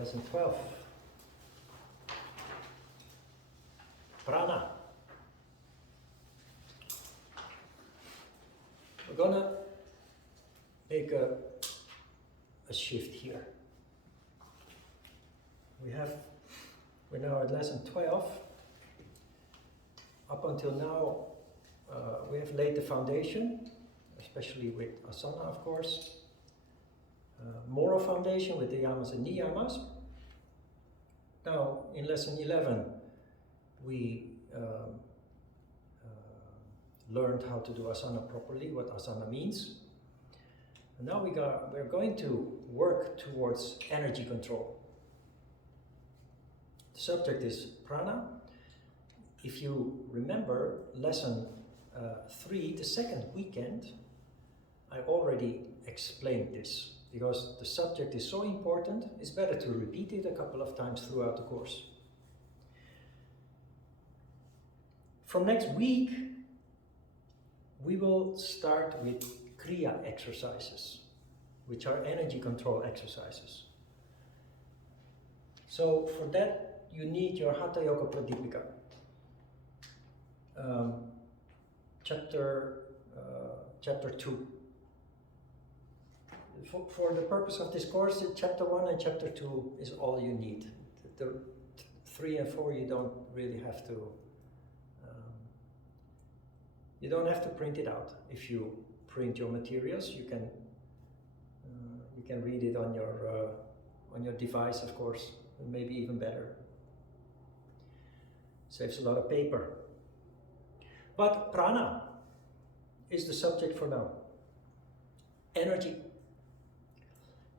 lesson 12. Prana. We're gonna make a shift here. We're now at lesson 12. Up until now, we have laid the foundation, especially with asana, of course. Moral foundation with the yamas and niyamas. Now, in lesson 11, we learned how to do asana properly, what asana means. And now we're going to work towards energy control. The subject is prana. If you remember lesson 3, the second weekend, I already explained this. Because the subject is so important, it's better to repeat it a couple of times throughout the course. From next week, we will start with kriya exercises, which are energy control exercises. So for that, you need your Hatha Yoga Pradipika. Chapter 2. For the purpose of this course, chapter 1 and chapter 2 is all you need. The 3 and 4 you don't really have to. You don't have to print it out. If you print your materials, you can read it on your device, of course, and maybe even better. Saves a lot of paper. But prana is the subject for now. Energy.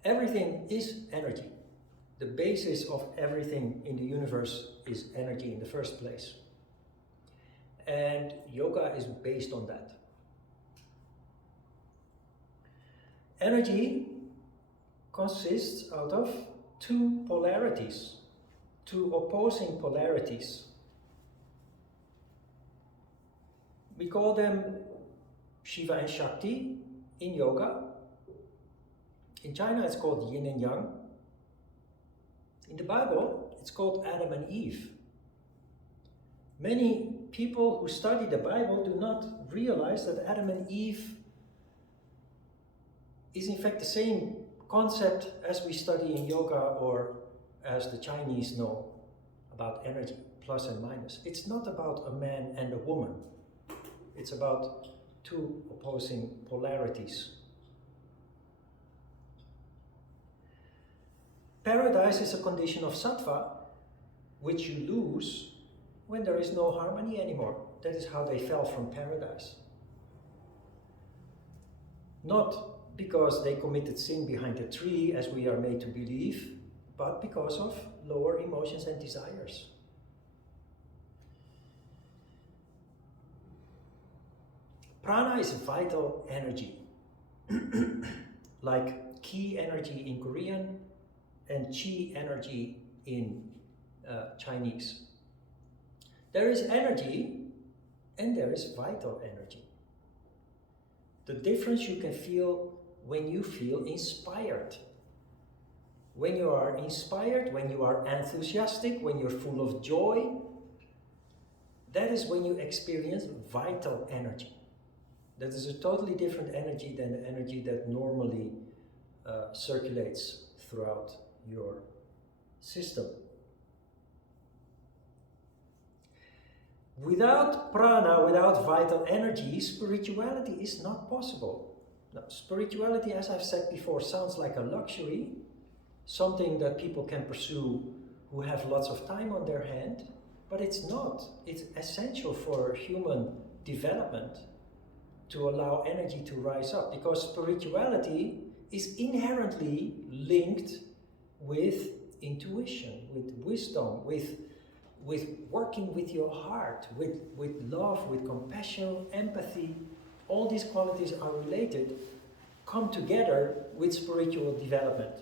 Everything is energy. The basis of everything in the universe is energy in the first place. And yoga is based on that. Energy consists out of two polarities, two opposing polarities. We call them Shiva and Shakti in yoga. In China it's called yin and yang. In the Bible it's called Adam and Eve. Many people who study the Bible do not realize that Adam and Eve is in fact the same concept as we study in yoga or as the Chinese know about energy, plus and minus. It's not about a man and a woman. It's about two opposing polarities. Paradise is a condition of sattva, which you lose when there is no harmony anymore. That is how they fell from paradise. Not because they committed sin behind a tree, as we are made to believe, but because of lower emotions and desires. Prana is vital energy, like ki energy in Korean and chi energy in Chinese. There is energy and there is vital energy. The difference you can feel when you feel inspired. When you are inspired, when you are enthusiastic, when you're full of joy, that is when you experience vital energy. That is a totally different energy than the energy that normally circulates throughout your system. Without prana, without vital energy, spirituality is not possible. Now, spirituality, as I've said before, sounds like a luxury, something that people can pursue who have lots of time on their hand, but it's not. It's essential for human development to allow energy to rise up, because spirituality is inherently linked with intuition, with wisdom, with working with your heart, with love, with compassion, empathy. All these qualities are related, come together with spiritual development,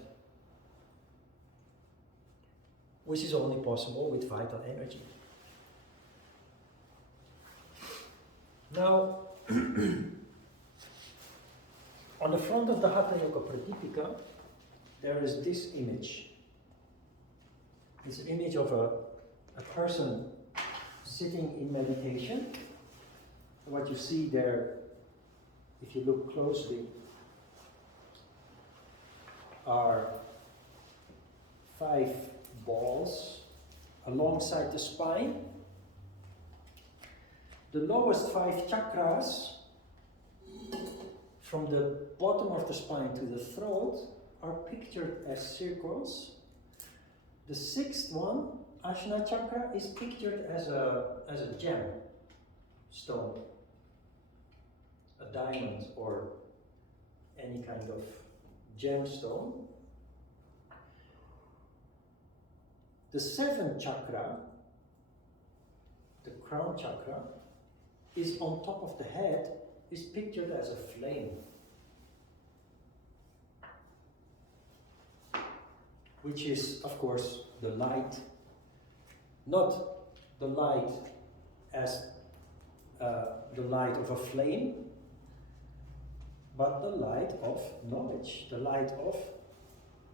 which is only possible with vital energy. Now, on the front of the Hatha Yoga Pradipika, there is this image. It's an image of a person sitting in meditation. And what you see there, if you look closely, are 5 balls alongside the spine. The lowest 5 chakras, from the bottom of the spine to the throat, are pictured as circles. The 6th one, Ajna chakra, is pictured as a gem stone, a diamond or any kind of gemstone. The 7th chakra, the crown chakra, is on top of the head, is pictured as a flame, which is, of course, the light, not the light as the light of a flame, but the light of knowledge, the light of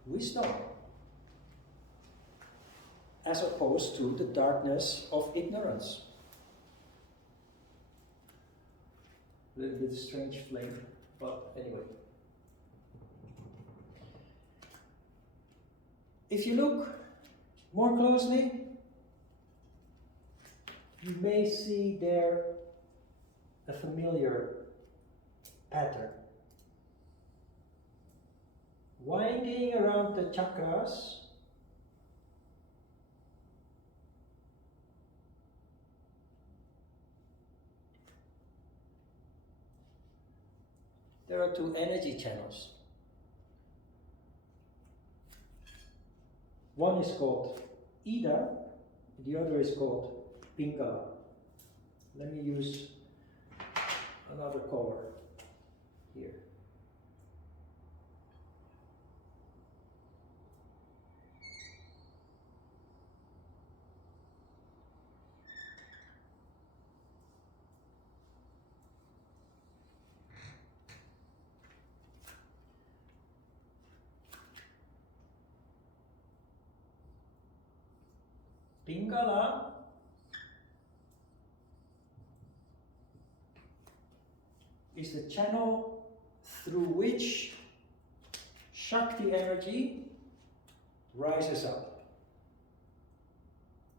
wisdom, as opposed to the darkness of ignorance. A little bit strange flame, but anyway. If you look more closely, you may see there a familiar pattern. Winding around the chakras, there are 2 energy channels. One is called Ida, the other is called Pingala. Let me use another color here. Pingala is the channel through which Shakti energy rises up.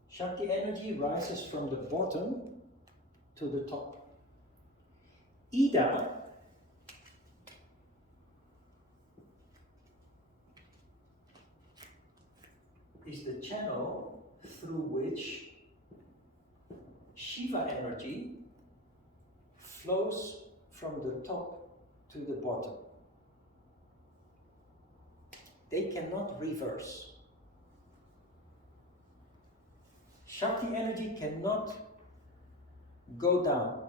Shakti energy rises from the bottom to the top. Ida is the channel through which Shiva energy flows from the top to the bottom. They cannot reverse. Shakti energy cannot go down.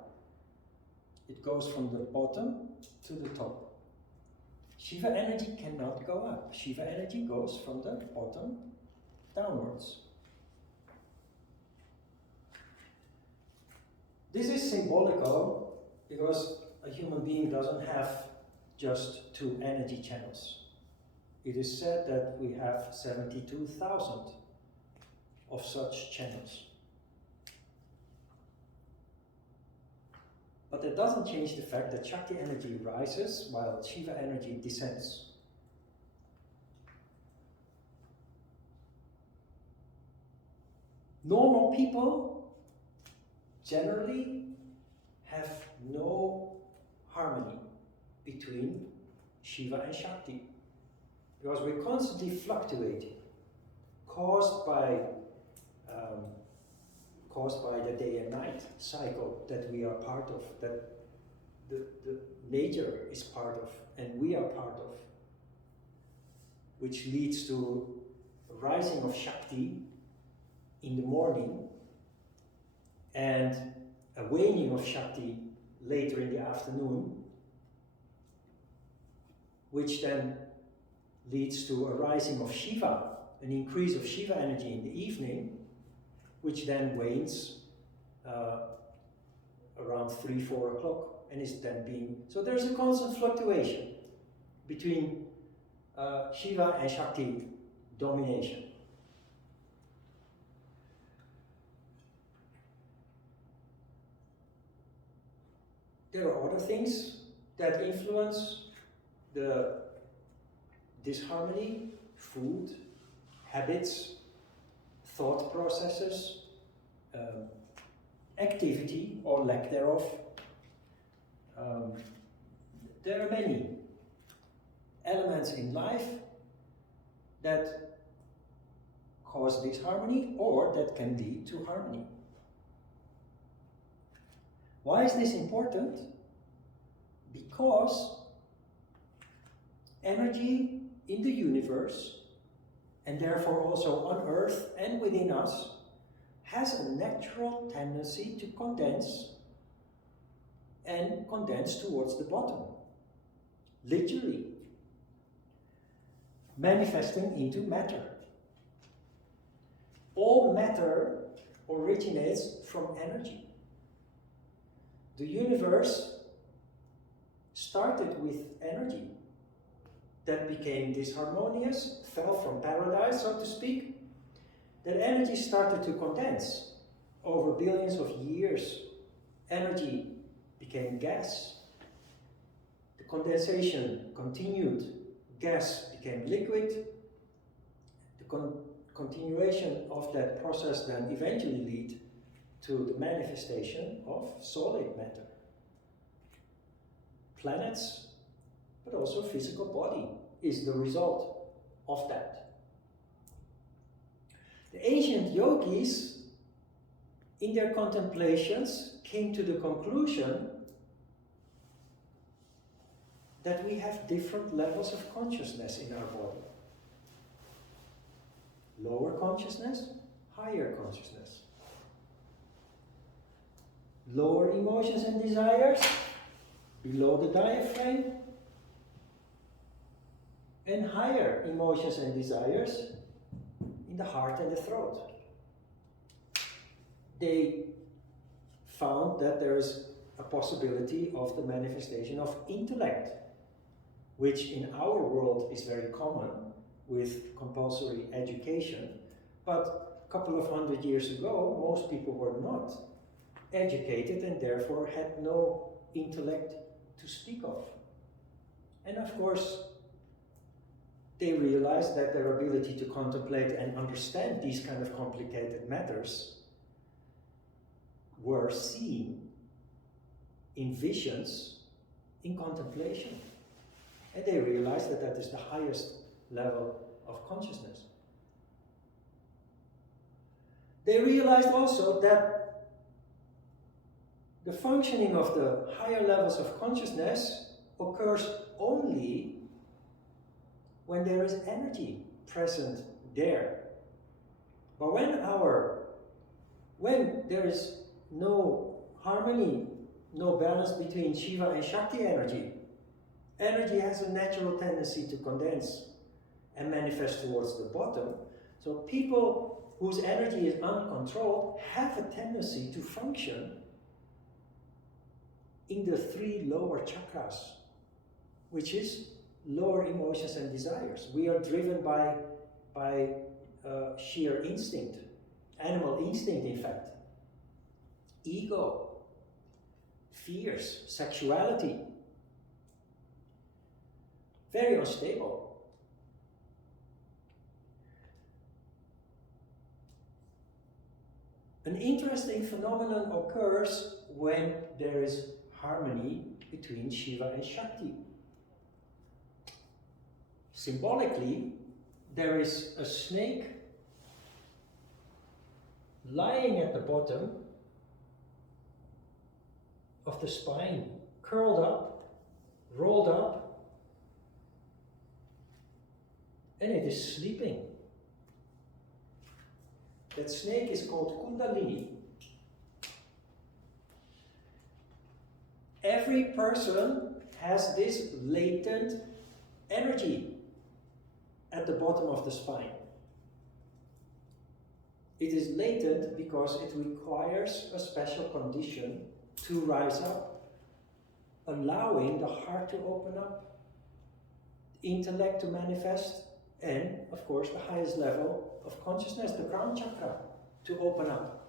It goes from the bottom to the top. Shiva energy cannot go up. Shiva energy goes from the bottom downwards. This is symbolical because a human being doesn't have just 2 energy channels. It is said that we have 72,000 of such channels. But that doesn't change the fact that Shakti energy rises while Shiva energy descends. Normal people generally have no harmony between Shiva and Shakti, because we're constantly fluctuating, caused by the day and night cycle that we are part of, that the nature is part of, and we are part of, which leads to a rising of Shakti in the morning and a waning of Shakti later in the afternoon, which then leads to a rising of Shiva, an increase of Shiva energy in the evening, which then wanes around 3-4 o'clock and is then being... So there's a constant fluctuation between Shiva and Shakti domination. there are other things that influence the disharmony: food, habits, thought processes, activity or lack thereof. There are many elements in life that cause disharmony or that can lead to harmony. Why is this important? Because energy in the universe, and therefore also on Earth and within us, has a natural tendency to condense and condense towards the bottom, literally, manifesting into matter. All matter originates from energy. The universe started with energy that became disharmonious, fell from paradise, so to speak. That energy started to condense over billions of years. Energy became gas. The condensation continued. Gas became liquid. The continuation of that process then eventually led to the manifestation of solid matter. Planets, but also physical body is the result of that. The ancient yogis, in their contemplations, came to the conclusion that we have different levels of consciousness in our body. Lower consciousness, higher consciousness. Lower emotions and desires, below the diaphragm, and higher emotions and desires in the heart and the throat. They found that there is a possibility of the manifestation of intellect, which in our world is very common with compulsory education, but a couple of 100 years ago, most people were not educated and therefore had no intellect to speak of. And of course, they realized that their ability to contemplate and understand these kind of complicated matters were seen in visions, in contemplation. And they realized that that is the highest level of consciousness. They realized also that the functioning of the higher levels of consciousness occurs only when there is energy present there. But when there is no harmony, no balance between Shiva and Shakti energy, energy has a natural tendency to condense and manifest towards the bottom. So people whose energy is uncontrolled have a tendency to function in the 3 lower chakras, which is lower emotions and desires. We are driven by sheer instinct, animal instinct in fact. Ego, fears, sexuality. Very unstable. An interesting phenomenon occurs when there is harmony between Shiva and Shakti. Symbolically, there is a snake lying at the bottom of the spine, curled up, rolled up, and it is sleeping. That snake is called Kundalini. Every person has this latent energy at the bottom of the spine. It is latent because it requires a special condition to rise up, allowing the heart to open up, intellect to manifest, and of course the highest level of consciousness, the crown chakra, to open up.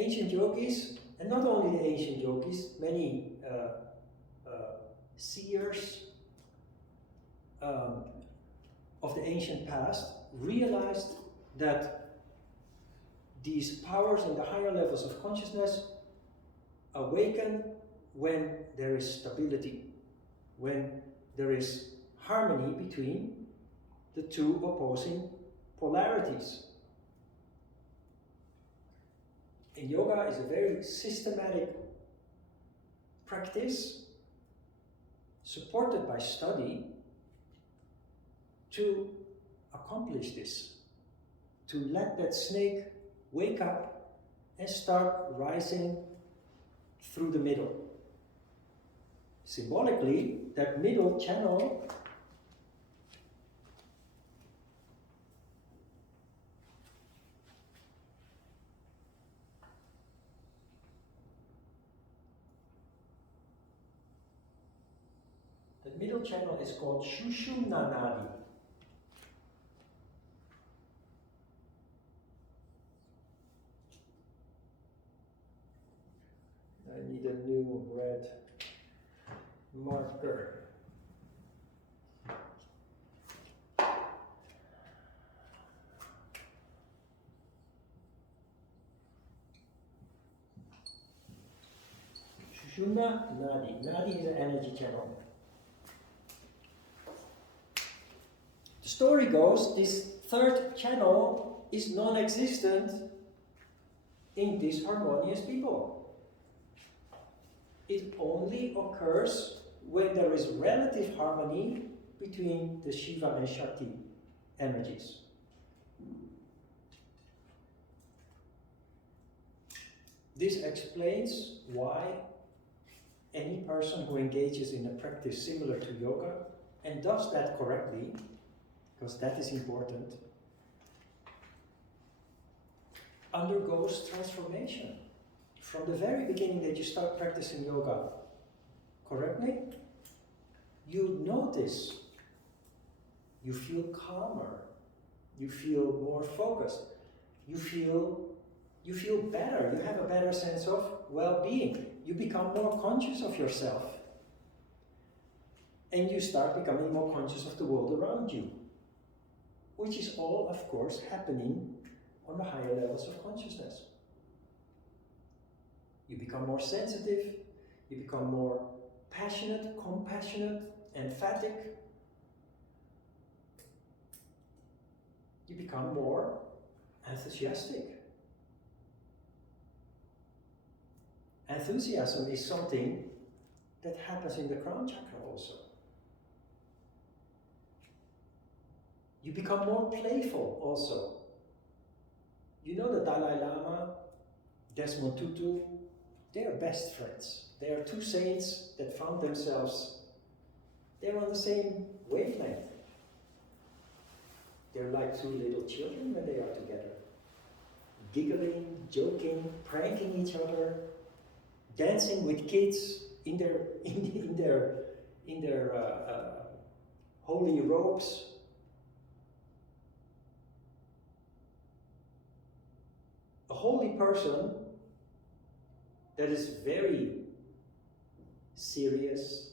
ancient yogis, and not only the ancient yogis, many seers of the ancient past realized that these powers in the higher levels of consciousness awaken when there is stability, when there is harmony between the two opposing polarities. And yoga is a very systematic practice supported by study to accomplish this, to let that snake wake up and start rising through the middle. Symbolically, that middle channel is called Sushumna Nadi. I need a new red marker. Sushumna Nadi. Nadi is an energy channel. The story goes, this third channel is non-existent in disharmonious people. It only occurs when there is relative harmony between the Shiva and Shakti energies. This explains why any person who engages in a practice similar to yoga and does that correctly, because that is important, undergoes transformation. From the very beginning that you start practicing yoga correctly, you notice, you feel calmer, you feel more focused, you feel better, you have a better sense of well-being, you become more conscious of yourself, and you start becoming more conscious of the world around you, which is all, of course, happening on the higher levels of consciousness. You become more sensitive, you become more passionate, compassionate, emphatic. You become more enthusiastic. Enthusiasm is something that happens in the crown chakra also. You become more playful also. You know the Dalai Lama, Desmond Tutu, they are best friends. They are two saints that found themselves, they're on the same wavelength. They're like two little children when they are together. Giggling, joking, pranking each other, dancing with kids in their holy robes. A holy person that is very serious,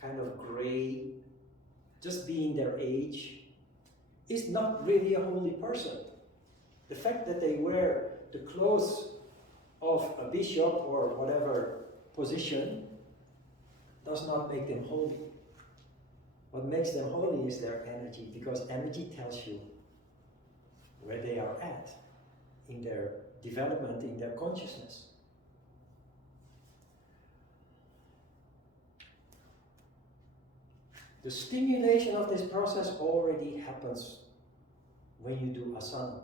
kind of gray, just being their age, is not really a holy person. The fact that they wear the clothes of a bishop or whatever position does not make them holy. What makes them holy is their energy, because energy tells you where they are at in their development, in their consciousness. The stimulation of this process already happens when you do asana.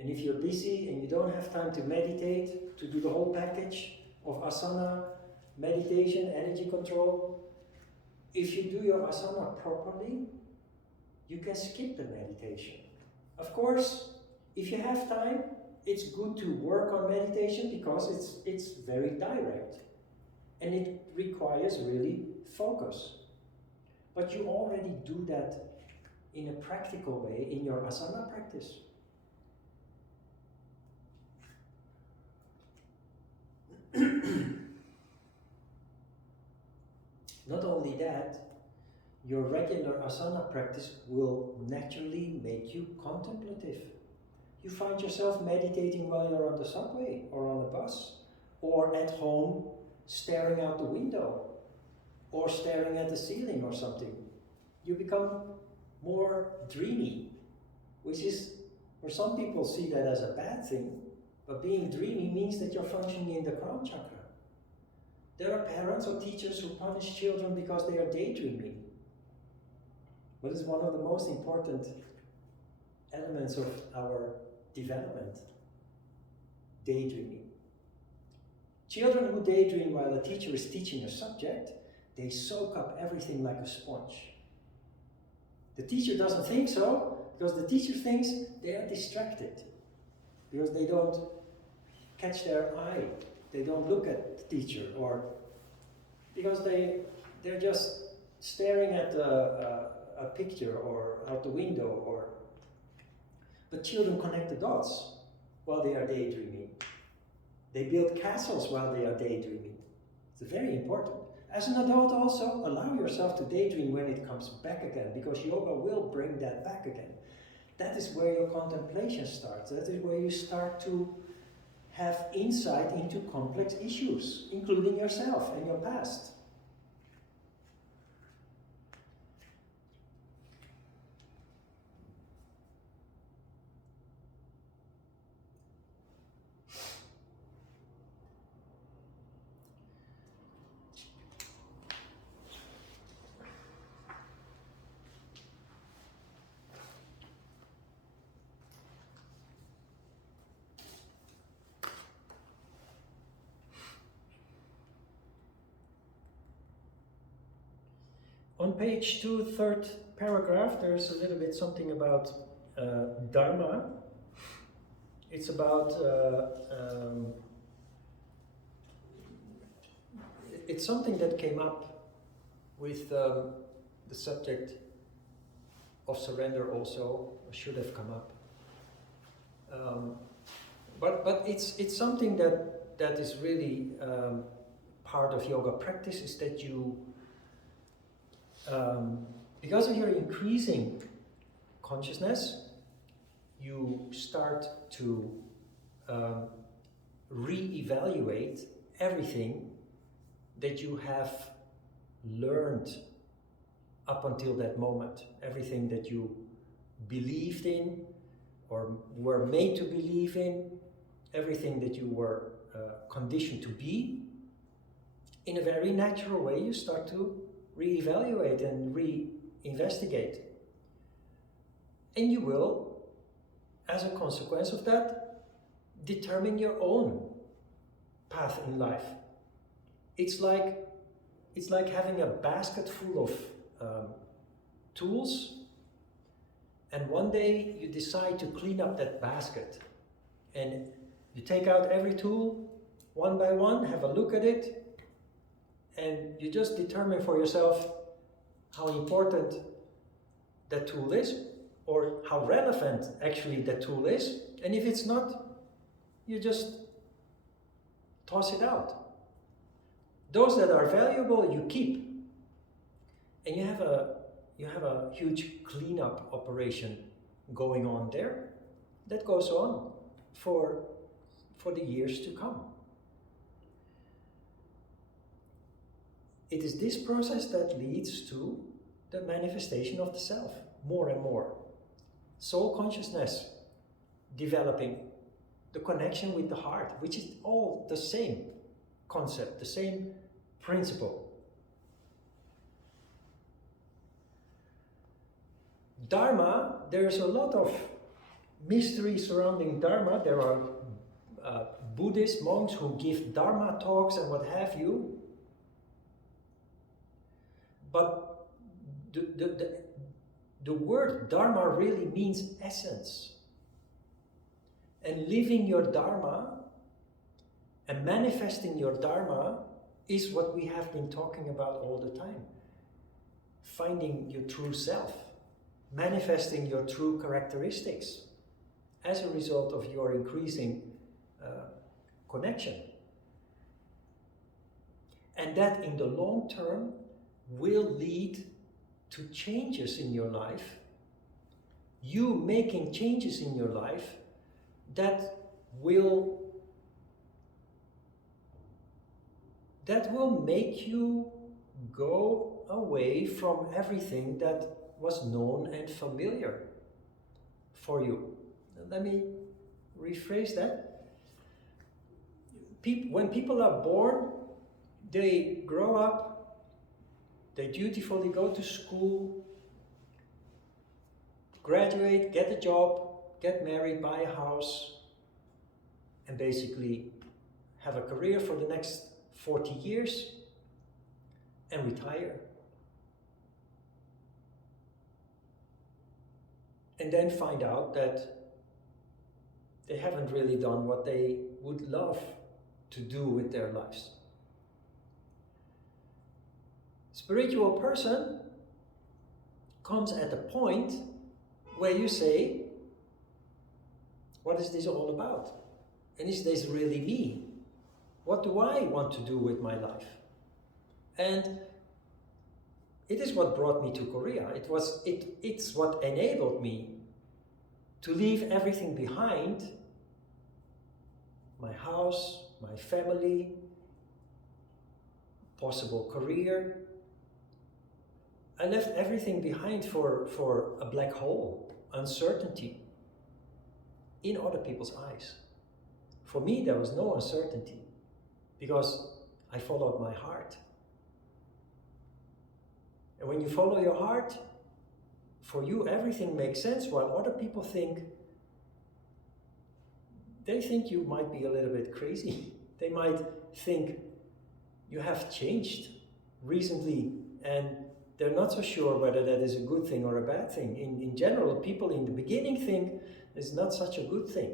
And if you're busy and you don't have time to meditate, to do the whole package of asana, meditation, energy control, if you do your asana properly, you can skip the meditation. Of course, if you have time, it's good to work on meditation because it's very direct and it requires really focus. But you already do that in a practical way in your asana practice. Not only that, your regular asana practice will naturally make you contemplative. You find yourself meditating while you're on the subway or on a bus, or at home staring out the window, or staring at the ceiling or something. You become more dreamy, which is, for some people see that as a bad thing, but being dreamy means that you're functioning in the crown chakra. There are parents or teachers who punish children because they are daydreaming. But it's one of the most important elements of our development, daydreaming. Children who daydream while a teacher is teaching a subject, they soak up everything like a sponge. The teacher doesn't think so, because the teacher thinks they are distracted, because they don't catch their eye, they don't look at the teacher, or because they're just staring at a picture or out the window, or. But children connect the dots while they are daydreaming. They build castles while they are daydreaming. It's very important. As an adult also, allow yourself to daydream when it comes back again, because yoga will bring that back again. That is where your contemplation starts. That is where you start to have insight into complex issues, including yourself and your past. On page 2, third paragraph, there's a little bit something about Dharma. It's about, it's something that came up with the subject of surrender also, or should have come up. But it's something that is really part of yoga practice, is that you, because of your increasing consciousness, you start to reevaluate everything that you have learned up until that moment, everything that you believed in or were made to believe in, everything that you were conditioned to be. In a very natural way, you start to reevaluate and reinvestigate. And you will, as a consequence of that, determine your own path in life. It's like having a basket full of tools, and one day you decide to clean up that basket, and you take out every tool one by one, have a look at it, and you just determine for yourself how important that tool is, or how relevant actually that tool is. And if it's not, you just toss it out. Those that are valuable, you keep. And you have a huge cleanup operation going on there that goes on for the years to come. It is this process that leads to the manifestation of the self, more and more. Soul consciousness developing, the connection with the heart, which is all the same concept, the same principle. Dharma, there's a lot of mystery surrounding Dharma. There are Buddhist monks who give Dharma talks and what have you. But the word Dharma really means essence. And living your Dharma and manifesting your Dharma is what we have been talking about all the time. Finding your true self, manifesting your true characteristics as a result of your increasing connection. And that in the long term will lead to changes in your life, you making changes in your life that will make you go away from everything that was known and familiar for you. Let me rephrase that. When people are born, they grow up, they dutifully go to school, graduate, get a job, get married, buy a house, and basically have a career for the next 40 years and retire. And then find out that they haven't really done what they would love to do with their lives. Spiritual person comes at a point where you say, what is this all about? And is this really me? What do I want to do with my life? And it is what brought me to Korea. It's what enabled me to leave everything behind, my house, my family, possible career. I left everything behind for a black hole, uncertainty, in other people's eyes. For me, there was no uncertainty because I followed my heart. And when you follow your heart, for you everything makes sense, while other people think you might be a little bit crazy. They might think you have changed recently, and they're not so sure whether that is a good thing or a bad thing. In general, people in the beginning think it's not such a good thing.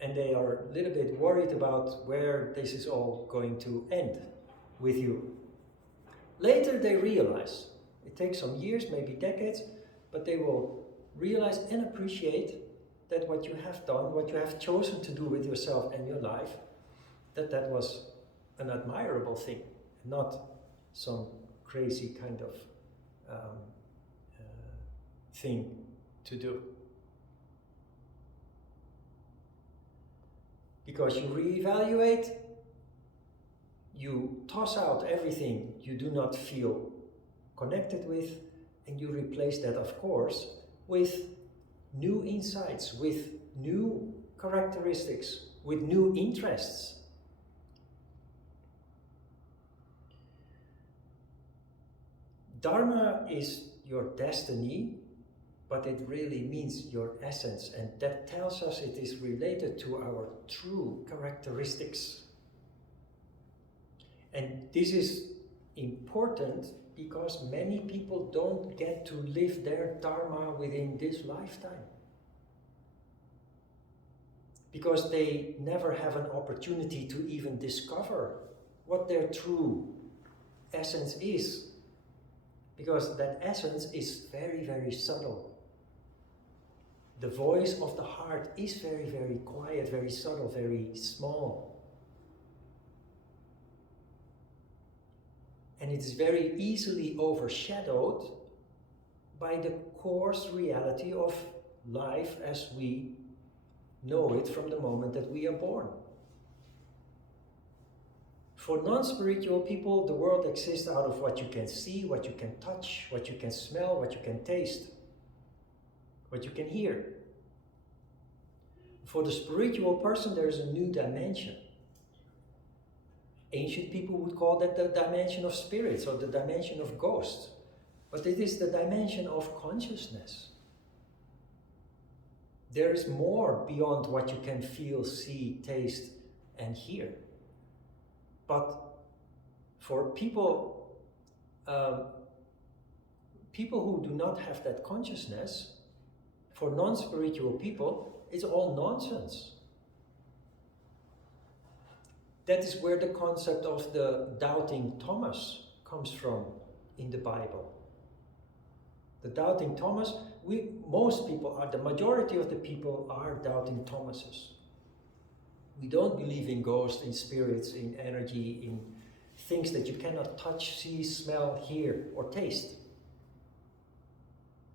And they are a little bit worried about where this is all going to end with you. Later they realize, it takes some years, maybe decades, but they will realize and appreciate that what you have done, what you have chosen to do with yourself and your life, that was an admirable thing, not some crazy kind of thing to do. Because you reevaluate, you toss out everything you do not feel connected with, and you replace that, of course, with new insights, with new characteristics, with new interests. Dharma is your destiny, but it really means your essence, and that tells us it is related to our true characteristics. And this is important because many people don't get to live their Dharma within this lifetime. Because they never have an opportunity to even discover what their true essence is. Because that essence is very, very subtle. The voice of the heart is very, very quiet, very subtle, very small. And it is very easily overshadowed by the coarse reality of life as we know it from the moment that we are born. For non-spiritual people, the world exists out of what you can see, what you can touch, what you can smell, what you can taste, what you can hear. For the spiritual person, there is a new dimension. Ancient people would call that the dimension of spirits or the dimension of ghosts. But it is the dimension of consciousness. There is more beyond what you can feel, see, taste, and hear. But for people who do not have that consciousness, for non-spiritual people, it's all nonsense. That is where the concept of the doubting Thomas comes from in the Bible. The doubting Thomas, the majority of the people are doubting Thomases. We don't believe in ghosts, in spirits, in energy, in things that you cannot touch, see, smell, hear, or taste.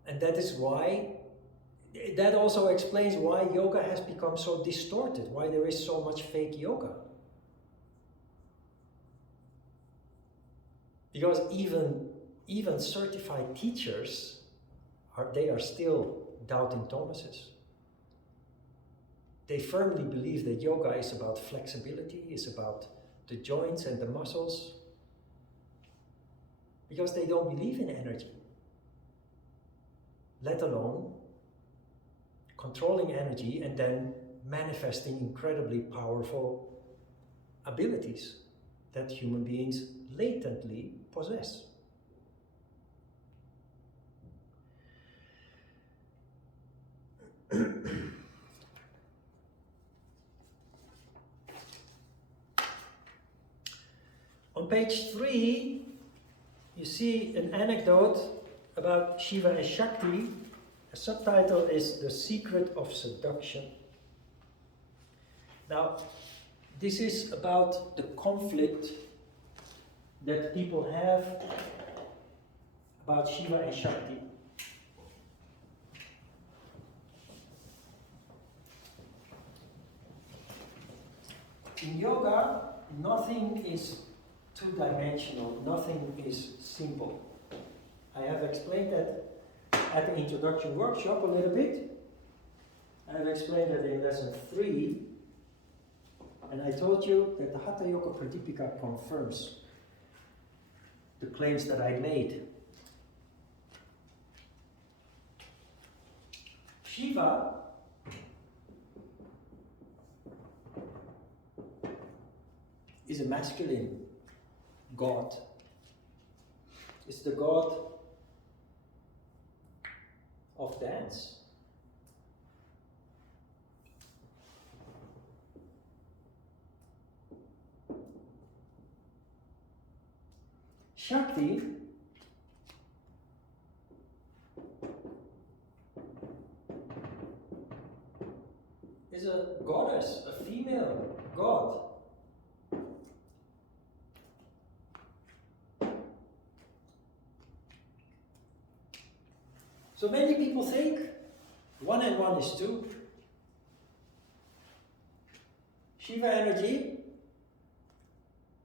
And that is why, that also explains why yoga has become so distorted, why there is so much fake yoga. Because even certified teachers, they are still doubting Thomases. They firmly believe that yoga is about flexibility, is about the joints and the muscles, because they don't believe in energy, let alone controlling energy and then manifesting incredibly powerful abilities that human beings latently possess. On page 3, you see an anecdote about Shiva and Shakti. The subtitle is The Secret of Seduction. Now, this is about the conflict that people have about Shiva and Shakti. In yoga, nothing is two-dimensional, nothing is simple. I have explained that at the introduction workshop a little bit. I have explained that in lesson 3, and I told you that the Hatha Yoga Pradipika confirms the claims that I made. Shiva is a masculine god. It's the god of dance. Shakti is a goddess, a female god. So many people think 1 and 1 is 2. Shiva energy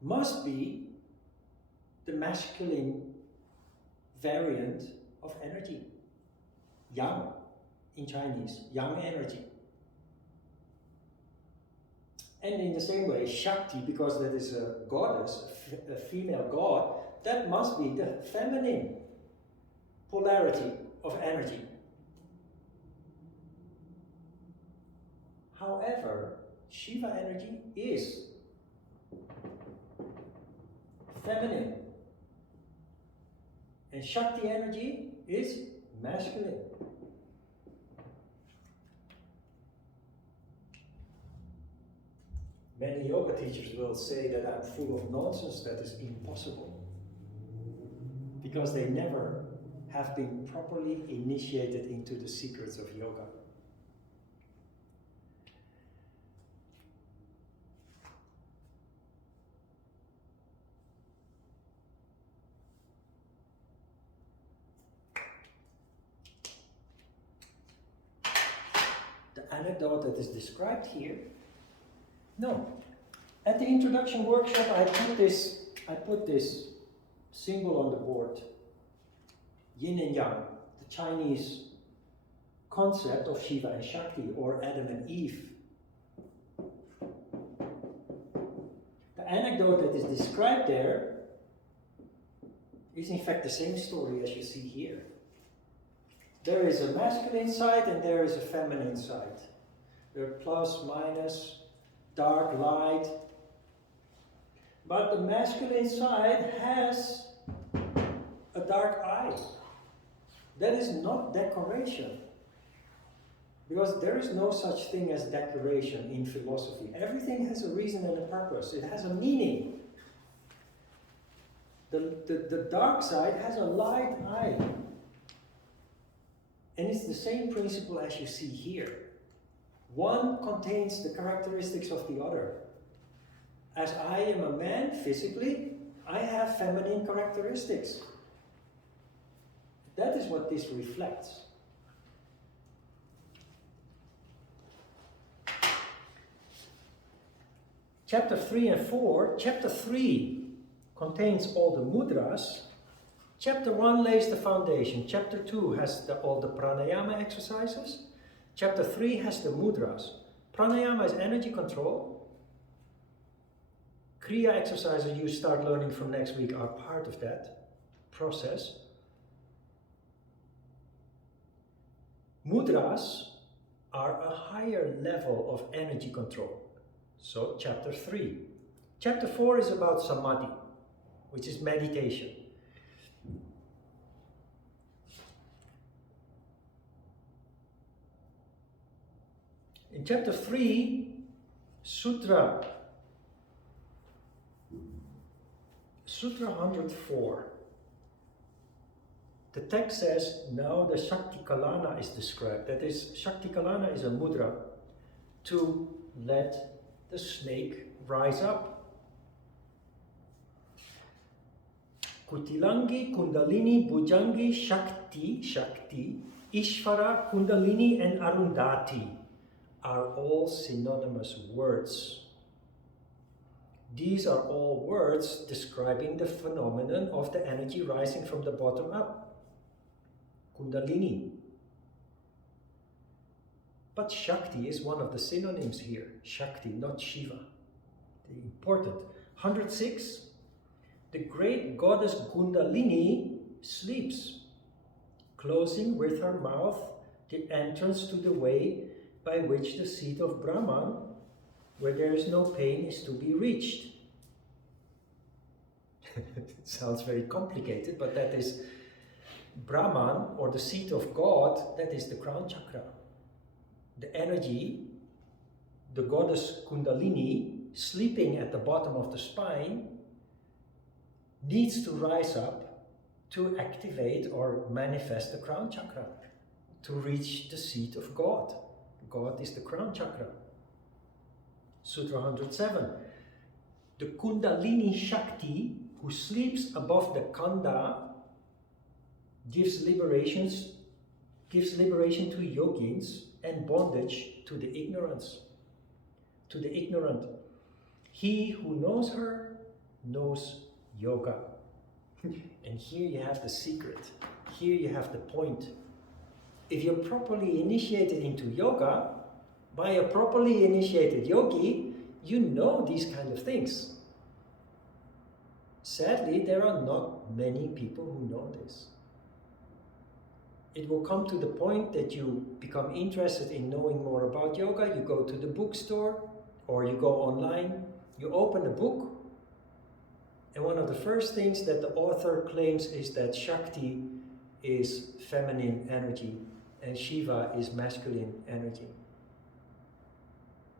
must be the masculine variant of energy. Yang in Chinese, yang energy. And in the same way, Shakti, because that is a goddess, a female god, that must be the feminine polarity of energy. However, Shiva energy is feminine, and Shakti energy is masculine. Many yoga teachers will say that I'm full of nonsense. That is impossible, because they never have been properly initiated into the secrets of yoga. The anecdote that is described here, no. At the introduction workshop, I put this symbol on the board. Yin and Yang, the Chinese concept of Shiva and Shakti, or Adam and Eve. The anecdote that is described there is in fact the same story as you see here. There is a masculine side and there is a feminine side. There are plus, minus, dark, light. But the masculine side has a dark eye. That is not decoration. Because there is no such thing as decoration in philosophy. Everything has a reason and a purpose. It has a meaning. The dark side has a light eye. And it's the same principle as you see here. One contains the characteristics of the other. As I am a man physically, I have feminine characteristics. That is what this reflects. Chapter 3 and 4. Chapter 3 contains all the mudras. Chapter 1 lays the foundation. Chapter 2 has all the pranayama exercises. Chapter 3 has the mudras. Pranayama is energy control. Kriya exercises you start learning from next week are part of that process. Mudras are a higher level of energy control. So, chapter 3. Chapter 4 is about samadhi, which is meditation. In chapter 3, Sutra 104. The text says, now the Shakti Kalana is described. That is, Shakti Kalana is a mudra to let the snake rise up. Kutilangi, Kundalini, Bhujangi, Shakti, Ishvara, Kundalini and Arundhati are all synonymous words. These are all words describing the phenomenon of the energy rising from the bottom up. Kundalini. But Shakti is one of the synonyms here. Shakti, not Shiva. The important. 106. The great goddess Kundalini sleeps, closing with her mouth the entrance to the way by which the seat of Brahman, where there is no pain, is to be reached. It sounds very complicated, but that is Brahman, or the seat of God, that is the crown chakra. The energy, the goddess Kundalini, sleeping at the bottom of the spine, needs to rise up to activate or manifest the crown chakra, to reach the seat of God. God is the crown chakra. Sutra 107. The Kundalini Shakti, who sleeps above the Kanda, gives liberation to yogins and bondage to the ignorant. He who knows her knows yoga. And here you have the secret. Here you have the point. If you're properly initiated into yoga, by a properly initiated yogi, you know these kind of things. Sadly, there are not many people who know this. It will come to the point that you become interested in knowing more about yoga. You go to the bookstore or you go online, you open a book, and one of the first things that the author claims is that Shakti is feminine energy and Shiva is masculine energy.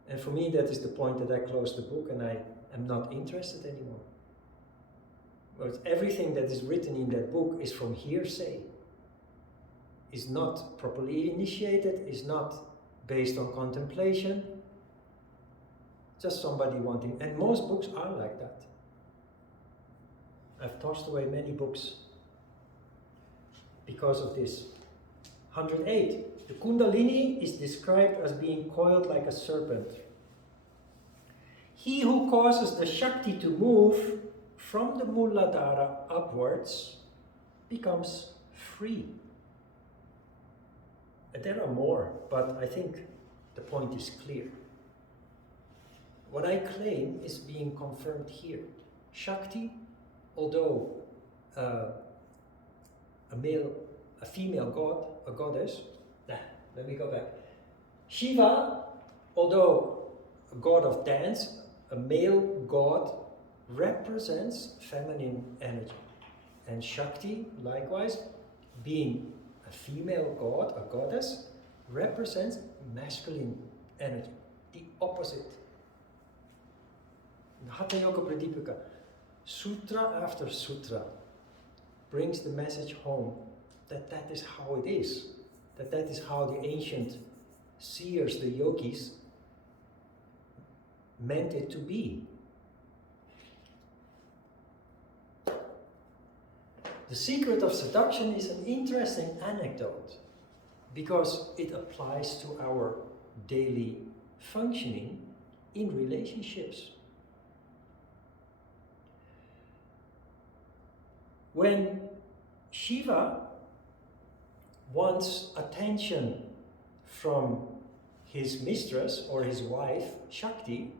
And for me, that is the point that I close the book and I am not interested anymore. But everything that is written in that book is from hearsay, is not properly initiated, is not based on contemplation, just somebody wanting, and most books are like that. I've tossed away many books because of this. 108. The Kundalini is described as being coiled like a serpent. He who causes the Shakti to move from the Muladhara upwards becomes free. And there are more, but I think the point is clear. What I claim is being confirmed here. Shakti, although a female god, a goddess. Let me go back. Shiva, although a god of dance, a male god, represents feminine energy. And Shakti, likewise, being a female god, a goddess, represents masculine energy, the opposite. Hatha Yoga Pradipika, sutra after sutra, brings the message home that that is how it is, that that is how the ancient seers, the yogis, meant it to be. The secret of seduction is an interesting anecdote because it applies to our daily functioning in relationships. When Shiva wants attention from his mistress or his wife, Shakti,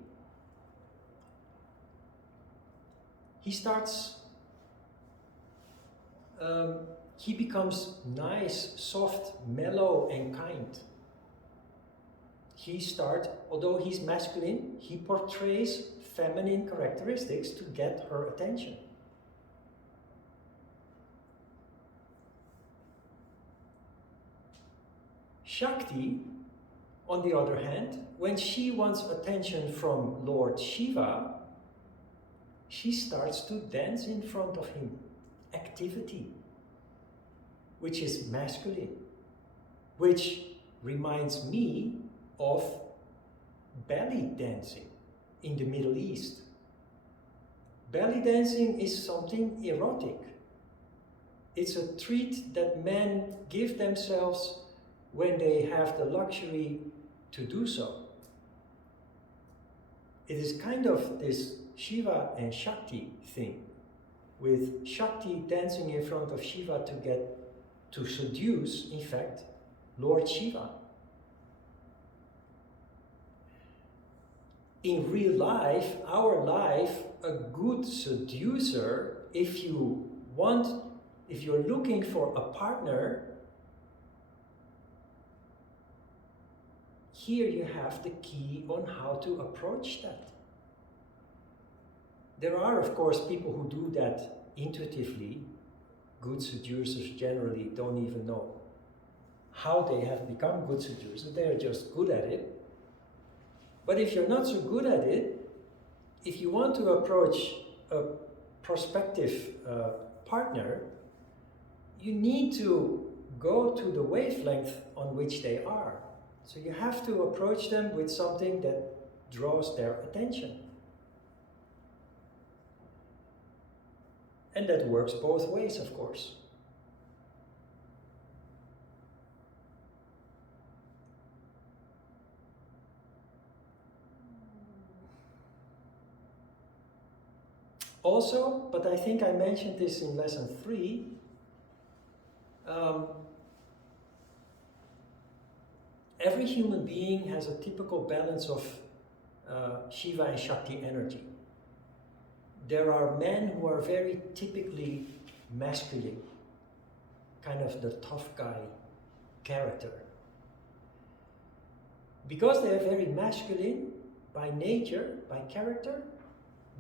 he becomes nice, soft, mellow, and kind. Although he's masculine, he portrays feminine characteristics to get her attention. Shakti, on the other hand, when she wants attention from Lord Shiva, she starts to dance in front of him. Activity, which is masculine, which reminds me of belly dancing in the Middle East. Belly dancing is something erotic. It's a treat that men give themselves when they have the luxury to do so. It is kind of this Shiva and Shakti thing, with Shakti dancing in front of Shiva to seduce, in fact, Lord Shiva. In real life, our life, a good seducer, if you're looking for a partner, here you have the key on how to approach that. There are, of course, people who do that intuitively. Good seducers generally don't even know how they have become good seducers. They're just good at it. But if you're not so good at it, if you want to approach a prospective partner, you need to go to the wavelength on which they are. So you have to approach them with something that draws their attention. And that works both ways, of course. Also, but I think I mentioned this in lesson 3, every human being has a typical balance of Shiva and Shakti energy. There are men who are very typically masculine, kind of the tough guy character. Because they are very masculine by nature, by character,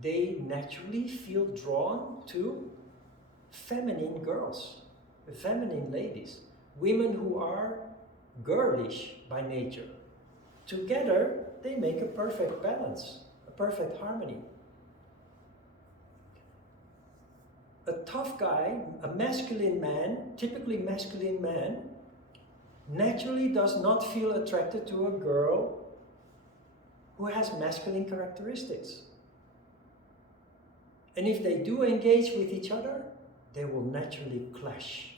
they naturally feel drawn to feminine girls, feminine ladies, women who are girlish by nature. Together, they make a perfect balance, a perfect harmony. A tough guy, a masculine man, typically masculine man, naturally does not feel attracted to a girl who has masculine characteristics. And if they do engage with each other, they will naturally clash.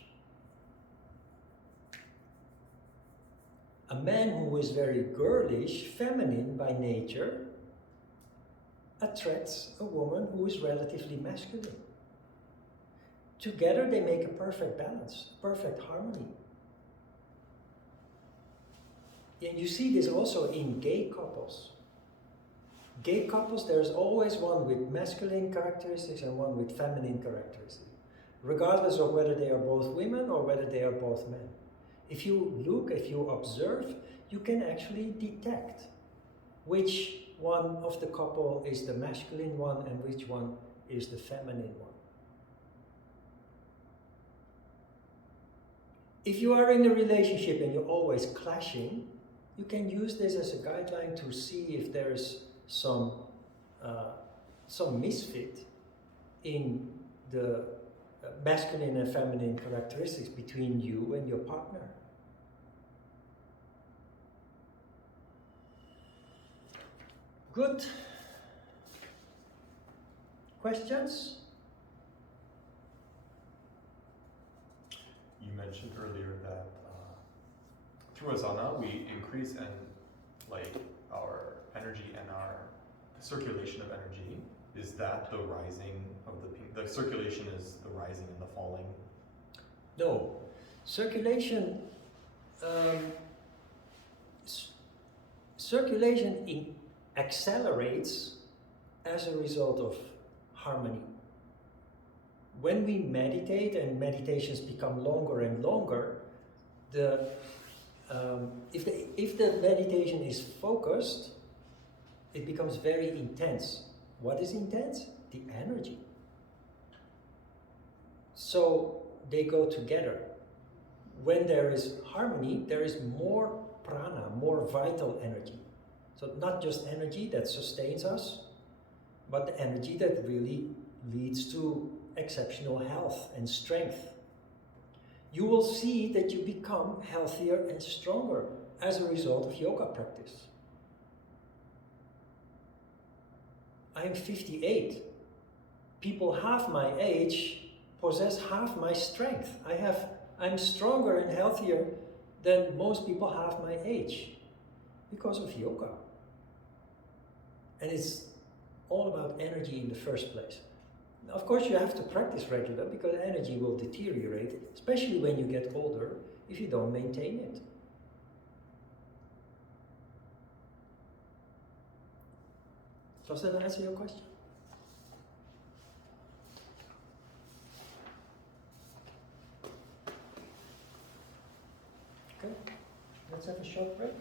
A man who is very girlish, feminine by nature, attracts a woman who is relatively masculine. Together they make a perfect balance, perfect harmony. And you see this also in gay couples. Gay couples, there's always one with masculine characteristics and one with feminine characteristics, regardless of whether they are both women or whether they are both men. If you look, if you observe, you can actually detect which one of the couple is the masculine one and which one is the feminine one. If you are in a relationship and you're always clashing, you can use this as a guideline to see if there is some misfit in the masculine and feminine characteristics between you and your partner. Good. Questions? mentioned earlier that through asana we increase and like our energy and our circulation of energy. Is that the rising of the circulation is the rising and the falling? No, circulation. Circulation accelerates as a result of harmony. When we meditate and meditations become longer and longer, if the meditation is focused, it becomes very intense. What is intense? The energy. So they go together. When there is harmony, there is more prana, more vital energy. So not just energy that sustains us, but the energy that really leads to exceptional health and strength. You will see that you become healthier and stronger as a result of yoga practice. I am 58. People half my age possess half my strength. I'm stronger and healthier than most people half my age because of yoga. And it's all about energy in the first place. Of course, you have to practice regularly because energy will deteriorate, especially when you get older, if you don't maintain it. Does that answer your question? Okay, let's have a short break.